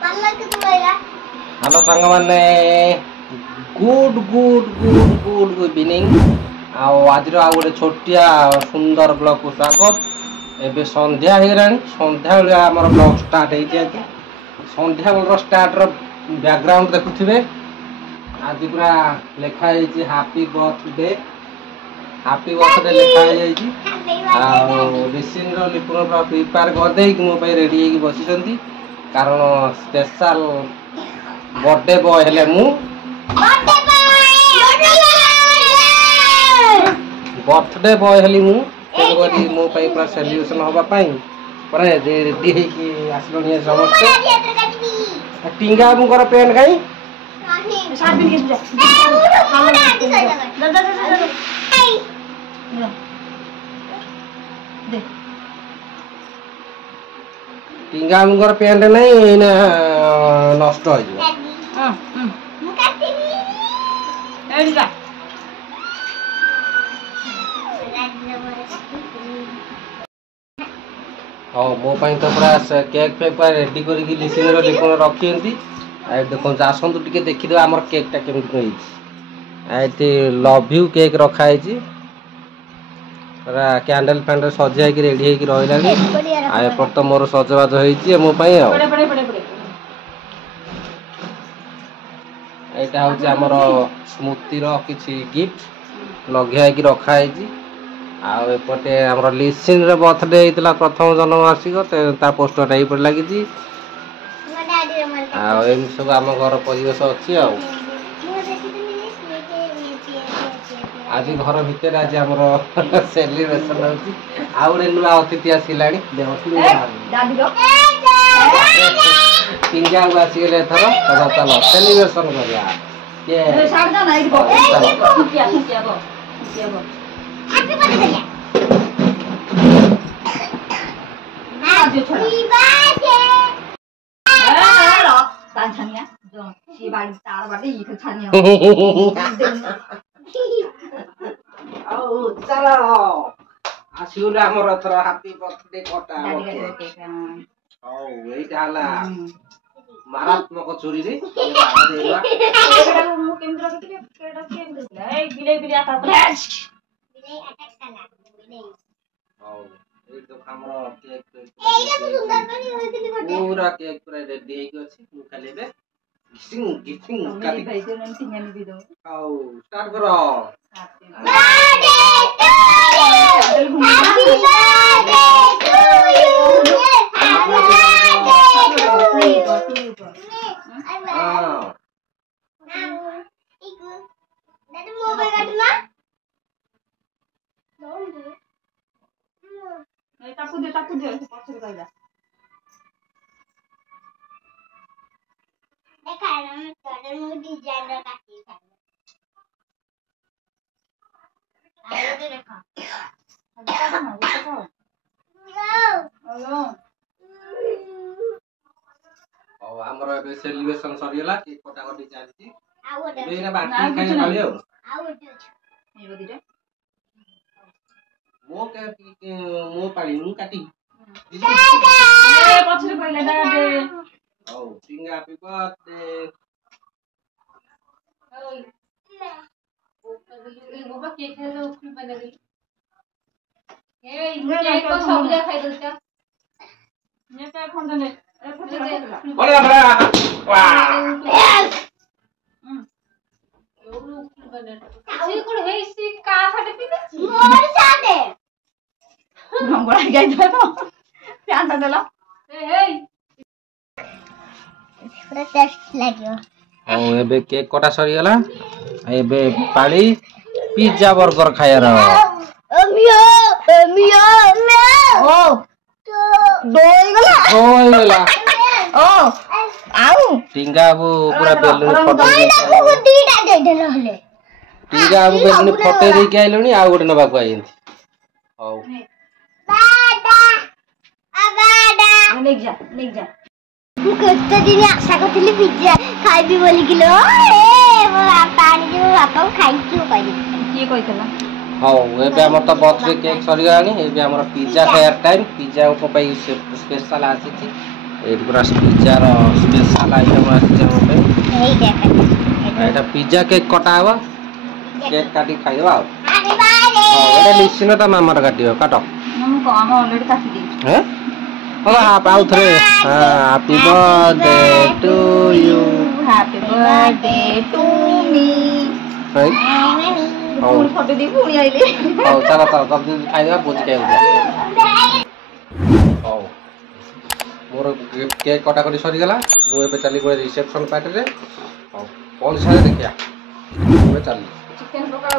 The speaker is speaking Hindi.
हेलो सांग मैंने good good good good evening आज गोटे छोटिया सुंदर ब्लॉग को स्वागत। एबे संध्या हो गलानी संध्या बेले आमर ब्लॉग स्टार्ट हो संध्या बेल स्टार्ट बैकग्राउंड देखुथे आज पूरा लिखाई हैप्पी बर्थडे लिखाई रिसीन लिपुन पूरा प्रिपेयर करदे मो रेडी हो बसी कारण स्पेशल बर्थडे बॉय हेले मु बर्थडे बॉय हेली मु मो पूरा सेलिब्रेशन हवा पूरा रेडी आसलनी समस्ते टिंगा मुकर पेन खाई टिंगा मुकर पेंट नहीं नष्ट हो मो तो पूरा केक फेक पूरा रेडी करके लिखुन रखी देखो आसतु टे देखीद आमर केकटा केमती लव यू केक रखाई पूरा कैंडल फैंडल सजा रेडी हो रही एपर तो मोर सजबाज हो मोपाई यहाँ हूँ आमर स्मृतिर किसी गिफ्ट लगे रखाई आउटे आम लिसिन बर्थडे होता प्रथम जन्मवार्षिक पोस्टर ये लगी सब आम घर परिवेश अच्छी आज घर भितर आज आम सेलिब्रेशन हो नुआ अतिथि आसला टिंगा को आसीगले एथर चलो सेलिब्रेशन करिया चलो आसीगले हमर एथर हैप्पी बर्थडे कटा मारात्मक चोरी रे पूरा केक पूरा रेडी स्टार्ट करो आमर सेलिब्रेशन सरीगला केक कटाकटी चलती बाकी खाई खाली मो पाली मु काटी पछरे पहिले दादे टिंगा हैप्पी बर्थडे गोबा केक खाइले उखली पहिले ए केक को सब जा खाइ दलता ने का खंडने बड़ा बड़ा वाह सी कोड हे सी का साटे पीते मोर साटे बड़ा गई तो प्यान देला ए पूरा टेस्ट लागियो एबे केक कटा सरी गला एबे पाली पिज्जा बर्गर खाया रहो मियो ओ दोई गला ओ आउ टिंगा वो पूरा बेलून फोटो दीटा दे देलो हले टिंगा वो बेलून फोटो दे के आइलोनी आ गोटे नबा को आइंती हौ बादा लेक जा मु कत्ते दिन आशा करथिली पिज्जा खाइबी बोली किलो ए मो पानी जे मो बापा खाइ क्यों कहि के कहितला हौ एबे हमर त बर्थडे केक सरी गलानी एबे हमर पिज्जा खायर टाइम पिज्जा को पई स्पेशल आसी छी ଏଇଠି ପୁରା ପିଜାର ସ୍ପେଶାଲ ଆଇଟମ ଆସିଛି ଆମ ପାଇଁ। ଏଇଟା ପିଜା କେକ୍ କଟା ହବ। କେକ୍ କାଟି ଖାଇଦେବା ଆଉ। ଏଇଟା ନିଶ୍ଚିନ୍ତ ତା ମାମାର କାଟିବ କାଟ। ଆଉ ଥରେ happy birthday to you. Happy birthday to me. ହଉ ଫଟୋ ଦେଇ ପୁଣି ଆଇଲେ। ହଉ ଚାଲ ଜଲ୍ଦି ଖାଇଦେବା ଭୋଜି ଖାଇବାକୁ। ହଉ ମୋର କେକ୍ କଟାକଟି ସରିଗଲା। ମୁଁ ଏବେ ଚାଲି ପଳେଇ ରିସେପସନ୍ ପାର୍ଟିରେ। ହଉ ପଇସାରେ ଦେଖିବା। ଏବେ ଚାଲିଲି। ଚିକେନ ପକୋଡ଼ା